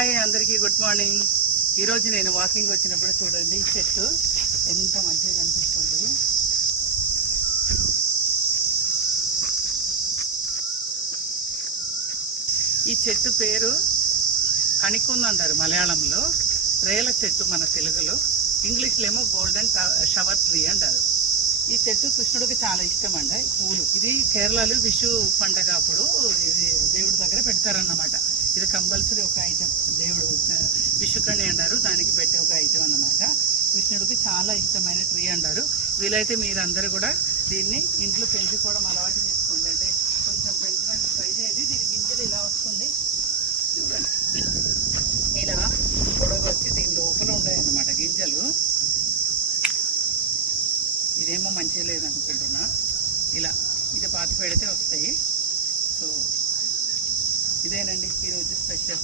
Hi అందరికీ good morning. ఈరోజు నేను వాకింగ్ వచ్చినప్పుడు చూడండి, ఈ చెట్టు ఎంత మంచిగా కనిపిస్తుంది. ఈ చెట్టు పేరు కణికుంద అంటారు మలయాళంలో, రేల చెట్టు మన తెలుగులో, ఇంగ్లీష్లో ఏమో గోల్డెన్ షవర్ ట్రీ అంటారు. ఈ చెట్టు కృష్ణుడికి చాలా ఇష్టం అండి పూలు. ఇది కేరళలో విషు పండగ అప్పుడు ఇది దేవుడి దగ్గర పెడతారన్నమాట. ఇది కంపల్సరీ ఒక ఐటెం, దేవుడు విషుకణి అంటారు, దానికి పెట్టే ఒక ఐటెం అన్నమాట. కృష్ణుడికి చాలా ఇష్టమైన ట్రీ అంటారు. వీలైతే మీరందరూ కూడా దీన్ని ఇంట్లో పెంచుకోవడం అలవాటు చేసుకోండి. అంటే కొంచెం పెంచడానికి ట్రై చేయండి. దీని గింజలు ఇలా వస్తుంది చూడండి, ఇలా పొడవు వచ్చి దీని లోపల ఉంటాయన్నమాట గింజలు. ఇదేమో మంచిగా లేదనుకుంటున్నా, ఇలా ఇది పాతి పెడితే వస్తాయి. సో ఇదేనండి ఈరోజు స్పెషల్.